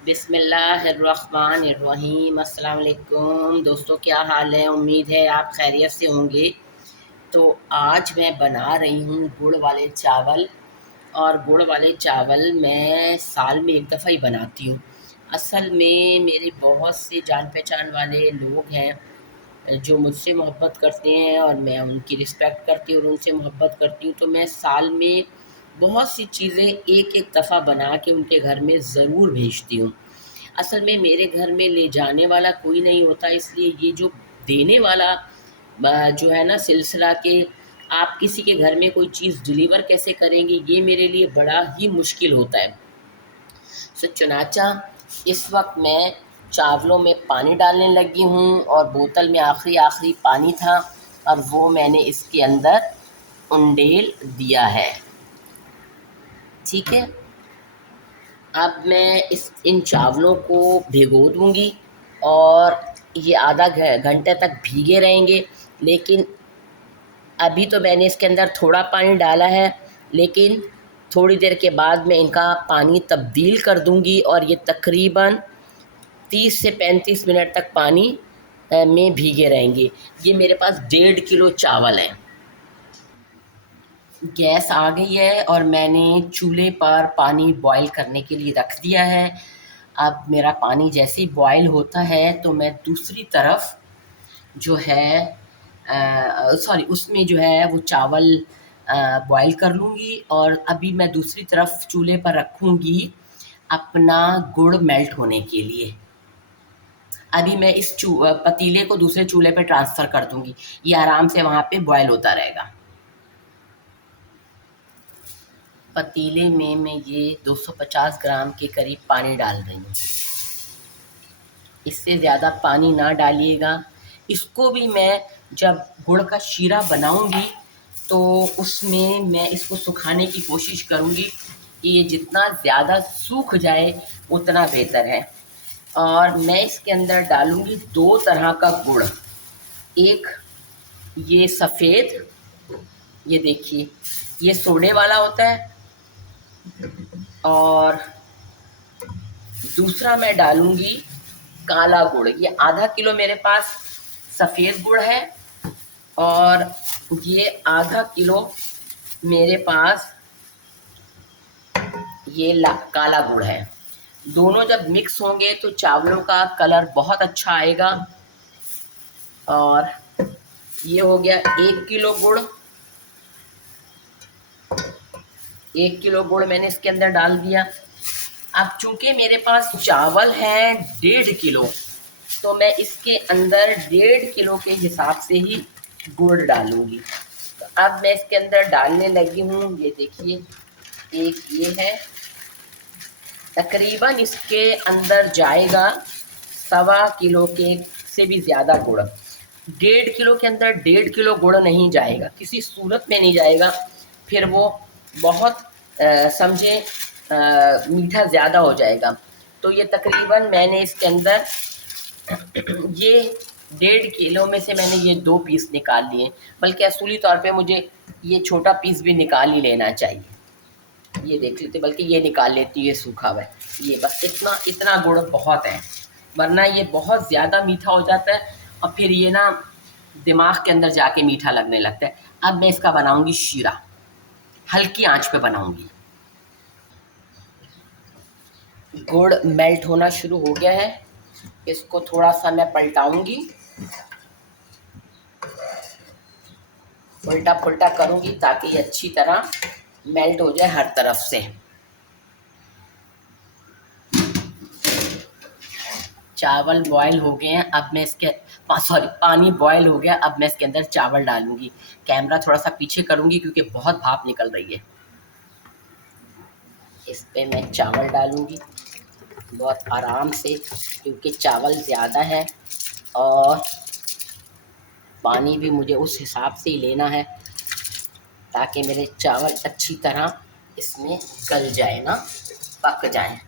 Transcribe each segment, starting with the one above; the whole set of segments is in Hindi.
बिस्मिल्लाहिर्रहमानिर्रहीम। अस्सलाम वालेकुम दोस्तों, क्या हाल है? उम्मीद है आप खैरियत से होंगे। तो आज मैं बना रही हूँ गुड़ वाले चावल। और गुड़ वाले चावल मैं साल में एक दफ़ा ही बनाती हूँ। असल में मेरे बहुत से जान पहचान वाले लोग हैं जो मुझसे मोहब्बत करते हैं और मैं उनकी रिस्पेक्ट करती हूँ और उनसे मोहब्बत करती हूँ। तो मैं साल में बहुत सी चीज़ें एक-एक दफ़ा बना के उनके घर में ज़रूर भेजती हूँ। असल में मेरे घर में ले जाने वाला कोई नहीं होता, इसलिए ये जो देने वाला जो है ना सिलसिला कि आप किसी के घर में कोई चीज़ डिलीवर कैसे करेंगे, ये मेरे लिए बड़ा ही मुश्किल होता है। सो चुनाचा इस वक्त मैं चावलों में पानी डालने लगी हूँ और बोतल में आखिरी पानी था और वो मैंने इसके अंदर उंडेल दिया है। ठीक है, अब मैं इन चावलों को भिगो दूंगी और ये आधा घंटे तक भीगे रहेंगे। लेकिन अभी तो मैंने इसके अंदर थोड़ा पानी डाला है, लेकिन थोड़ी देर के बाद मैं इनका पानी तब्दील कर दूंगी और ये तकरीबन 30 से 35 मिनट तक पानी में भीगे रहेंगे। ये मेरे पास 1.5 किलो चावल हैं। गैस आ गई है और मैंने चूल्हे पर पानी बॉईल करने के लिए रख दिया है। अब मेरा पानी जैसे ही बॉईल होता है तो मैं दूसरी तरफ जो है सॉरी उसमें जो है वो चावल बॉईल कर लूँगी और अभी मैं दूसरी तरफ चूल्हे पर रखूँगी अपना गुड़ मेल्ट होने के लिए। अभी मैं इस पतीले को दूसरे चूल्हे पे ट्रांसफ़र कर दूँगी। ये आराम से वहाँ पे बॉयल होता रहेगा। पतीले में मैं ये 250 ग्राम के करीब पानी डाल रही हूँ। इससे ज़्यादा पानी ना डालिएगा। इसको भी मैं जब गुड़ का शीरा बनाऊँगी तो उसमें मैं इसको सुखाने की कोशिश करूँगी कि ये जितना ज़्यादा सूख जाए उतना बेहतर है। और मैं इसके अंदर डालूँगी 2 तरह का गुड़। एक ये सफ़ेद, ये देखिए, ये सोडे वाला होता है। और दूसरा मैं डालूँगी काला गुड़। ये आधा किलो मेरे पास सफ़ेद गुड़ है और ये आधा किलो मेरे पास ये काला गुड़ है। दोनों जब मिक्स होंगे तो चावलों का कलर बहुत अच्छा आएगा। और ये हो गया 1 किलो गुड़। 1 किलो गुड़ मैंने इसके अंदर डाल दिया। अब चूंकि मेरे पास चावल हैं 1.5 किलो, तो मैं इसके अंदर 1.5 किलो के हिसाब से ही गुड़ डालूंगी। तो अब मैं इसके अंदर डालने लगी हूँ। ये देखिए, एक ये है, तकरीबन इसके अंदर जाएगा 1.25 किलो के से भी ज़्यादा गुड़। 1.5 किलो के अंदर 1.5 किलो गुड़ नहीं जाएगा, किसी सूरत में नहीं जाएगा। फिर वो बहुत समझे मीठा ज़्यादा हो जाएगा। तो ये तकरीबन मैंने इसके अंदर ये 1.5 किलो में से मैंने ये 2 पीस निकाल लिए, बल्कि असूली तौर पे मुझे ये छोटा पीस भी निकाल ही लेना चाहिए। ये देख लेते, बल्कि ये निकाल लेती हूँ, ये सूखा हुआ है। ये बस इतना इतना गुड़ बहुत है, वरना ये बहुत ज़्यादा मीठा हो जाता है और फिर ये ना दिमाग के अंदर जाके मीठा लगने लगता है। अब मैं इसका बनाऊंगी शीरा, हल्की आंच पे बनाऊंगी। गुड़ मेल्ट होना शुरू हो गया है, इसको थोड़ा सा मैं पलटाऊंगी, उल्टा पुल्टा करूंगी ताकि ये अच्छी तरह मेल्ट हो जाए हर तरफ से। चावल बॉयल हो गए हैं। अब मैं इसके सॉरी पानी बॉयल हो गया। अब मैं इसके अंदर चावल डालूंगी। कैमरा थोड़ा सा पीछे करूंगी क्योंकि बहुत भाप निकल रही है। इस पे मैं चावल डालूंगी बहुत आराम से, क्योंकि चावल ज़्यादा है और पानी भी मुझे उस हिसाब से ही लेना है ताकि मेरे चावल अच्छी तरह इसमें गल जाए ना, पक जाए।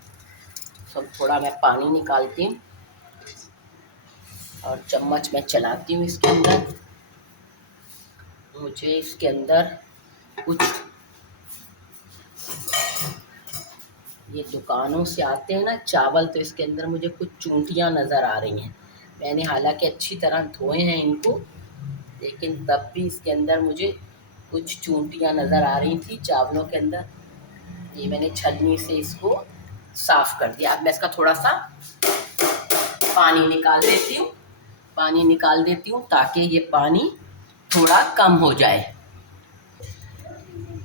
सब थोड़ा मैं पानी निकालती हूँ और चम्मच में चलाती हूँ इसके अंदर। मुझे इसके अंदर कुछ ये दुकानों से आते हैं ना चावल, तो इसके अंदर मुझे कुछ चूंटियाँ नज़र आ रही हैं। मैंने हालांकि अच्छी तरह धोए हैं इनको, लेकिन तब भी इसके अंदर मुझे कुछ चूंटियाँ नज़र आ रही थी चावलों के अंदर। ये मैंने छलनी से इसको साफ़ कर दिया। अब मैं इसका थोड़ा सा पानी निकाल देती हूँ, ताकि ये पानी थोड़ा कम हो जाए।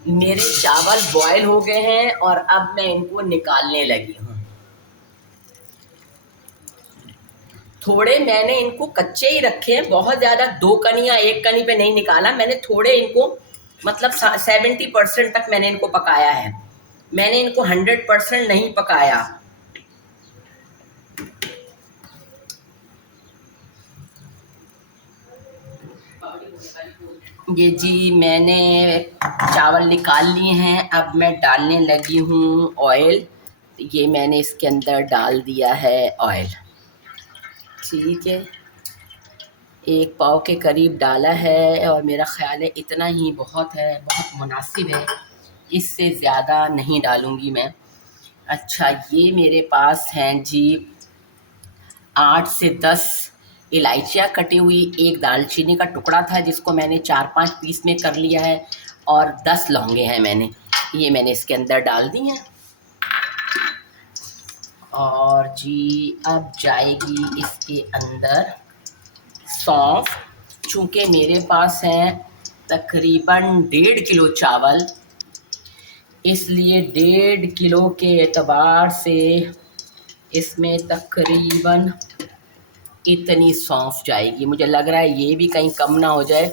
मेरे चावल बॉयल हो गए हैं और अब मैं इनको निकालने लगी हूँ। थोड़े मैंने इनको कच्चे ही रखे हैं, बहुत ज़्यादा 2 कनी या 1 कनी पे नहीं निकाला मैंने। थोड़े इनको मतलब 70% तक मैंने इनको पकाया है। मैंने इनको 100% नहीं पकाया। ये जी मैंने चावल निकाल लिए हैं। अब मैं डालने लगी हूँ ऑयल। ये मैंने इसके अंदर डाल दिया है ऑयल। ठीक है, 1 पाव के करीब डाला है और मेरा ख़्याल है इतना ही बहुत है, बहुत मुनासिब है, इससे ज़्यादा नहीं डालूँगी मैं। अच्छा, ये मेरे पास हैं जी 8 से 10 इलायचियाँ कटी हुई, 1 दालचीनी का टुकड़ा था जिसको मैंने 4-5 पीस में कर लिया है, और 10 लौंगे हैं ये मैंने इसके अंदर डाल दी हैं। और जी अब जाएगी इसके अंदर सौंफ। चूँकि मेरे पास हैं तकरीबन 1.5 किलो चावल, इसलिए 1.5 किलो के एतबार से इसमें तकरीबन इतनी सौंफ जाएगी। मुझे लग रहा है ये भी कहीं कम ना हो जाए,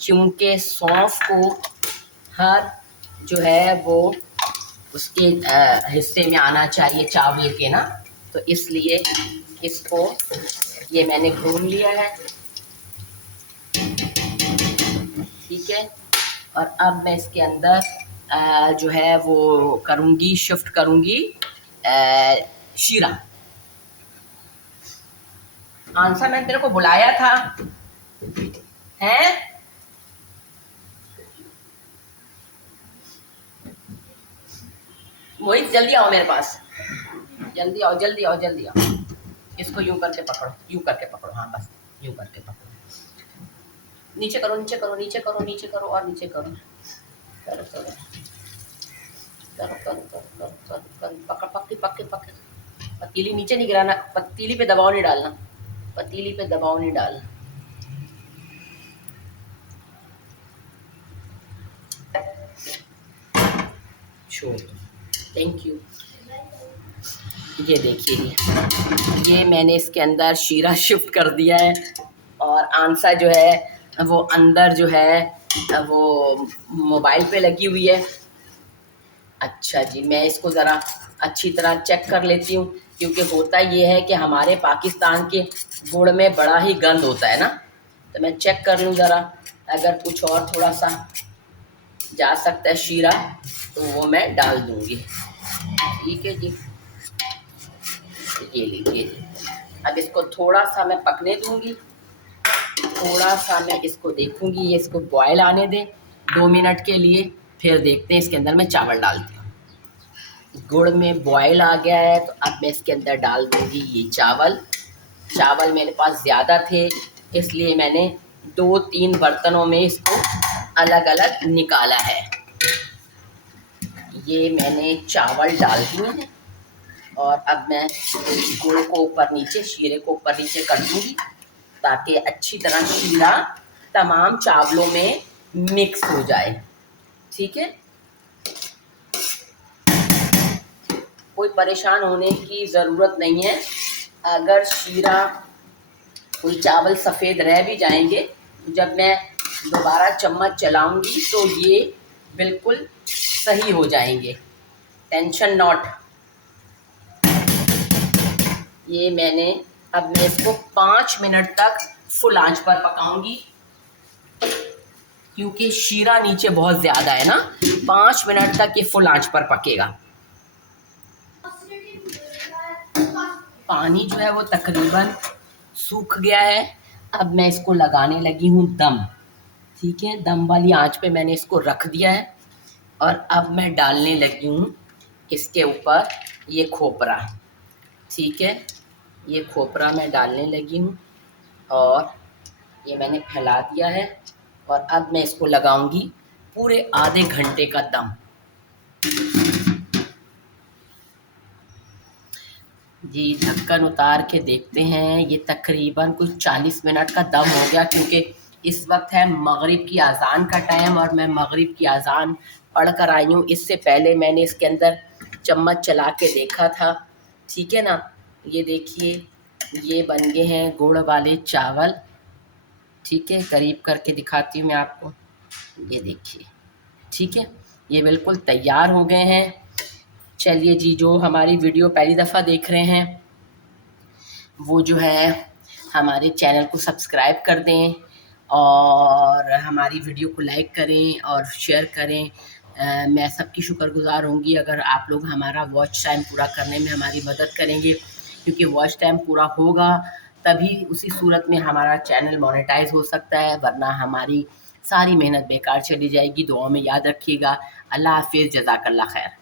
क्योंकि सौंफ को हर जो है वो उसके हिस्से में आना चाहिए चावल के ना, तो इसलिए इसको ये मैंने भून लिया है। ठीक है, और अब मैं इसके अंदर जो है वो करूँगी, शिफ्ट करूँगी शीरा। आंसर मैंने तेरे को बुलाया था हैं? मोहित जल्दी आओ मेरे पास, जल्दी आओ, जल्दी आओ, जल्दी आओ। इसको यूं करके पकड़ो, यूं करके पकड़ो, हाँ बस यूं करके पकड़ो। नीचे करो, नीचे करो, नीचे करो, नीचे करो, और नीचे करो। करो करो करो करो करो करो करो, पकड़, पक्के पक्के पक्के। पतीली नीचे नहीं गिराना, पतीली पे दबाव नहीं डालना, पतीली पे दबाव नहीं डालना। छोड़, थैंक यू। ये देखिए, ये मैंने इसके अंदर शीरा शिफ्ट कर दिया है, और आंसा जो है वो अंदर जो है वो मोबाइल पे लगी हुई है। अच्छा जी, मैं इसको ज़रा अच्छी तरह चेक कर लेती हूँ, क्योंकि होता ये है कि हमारे पाकिस्तान के गुड़ में बड़ा ही गंद होता है ना, तो मैं चेक कर लूँ ज़रा, अगर कुछ और थोड़ा सा जा सकता है शीरा तो वो मैं डाल दूँगी। ठीक है जी, ये लीजिए जी। अब इसको थोड़ा सा मैं पकने दूँगी, थोड़ा सा मैं इसको देखूँगी, ये इसको बॉयल आने दें 2 मिनट के लिए, फिर देखते हैं। इसके अंदर मैं चावल डालती हूँ। गुड़ में बॉयल आ गया है, तो अब मैं इसके अंदर डाल दूँगी ये चावल। चावल मेरे पास ज़्यादा थे, इसलिए मैंने 2-3 बर्तनों में इसको अलग अलग निकाला है। ये मैंने चावल डाल दिए हैं, और अब मैं गुड़ को ऊपर नीचे, शीरे को ऊपर नीचे कर दूँगी, ताकि अच्छी तरह शीरा तमाम चावलों में मिक्स हो जाए। ठीक है, कोई परेशान होने की ज़रूरत नहीं है। अगर शीरा कोई चावल सफ़ेद रह भी जाएंगे, तो जब मैं दोबारा चम्मच चलाऊंगी तो ये बिल्कुल सही हो जाएंगे, टेंशन नॉट। ये मैंने, अब मैं इसको 5 मिनट तक फुल आंच पर पकाऊंगी, क्योंकि शीरा नीचे बहुत ज़्यादा है ना। 5 मिनट तक ये फुल आंच पर पकेगा। पानी जो है वो तकरीबन सूख गया है। अब मैं इसको लगाने लगी हूँ दम। ठीक है, दम वाली आंच पे मैंने इसको रख दिया है, और अब मैं डालने लगी हूँ इसके ऊपर ये खोपरा, ठीक है, ये खोपरा मैं डालने लगी हूँ और ये मैंने फैला दिया है। और अब मैं इसको लगाऊंगी पूरे आधे घंटे का दम। जी ढक्कन उतार के देखते हैं, ये तकरीबन कुछ 40 मिनट का दम हो गया, क्योंकि इस वक्त है मगरिब की अज़ान का टाइम और मैं मगरिब की अज़ान पढ़ कर आई हूँ। इससे पहले मैंने इसके अंदर चम्मच चला के देखा था, ठीक है ना। ये देखिए, ये बन गए हैं गुड़ वाले चावल, ठीक है, करीब करके दिखाती हूँ मैं आपको। ये देखिए, ठीक है, ये बिल्कुल तैयार हो गए हैं। चलिए जी, जो हमारी वीडियो पहली दफ़ा देख रहे हैं वो जो है हमारे चैनल को सब्सक्राइब कर दें और हमारी वीडियो को लाइक करें और शेयर करें। मैं सबकी शुक्रगुज़ार होंगी अगर आप लोग हमारा वॉच टाइम पूरा करने में हमारी मदद करेंगे, क्योंकि वॉच टाइम पूरा होगा तभी उसी सूरत में हमारा चैनल मोनेटाइज हो सकता है, वरना हमारी सारी मेहनत बेकार चली जाएगी। दुआओं में याद रखिएगा। अल्लाह हाफिज़, जज़ाकल्लाह खैर।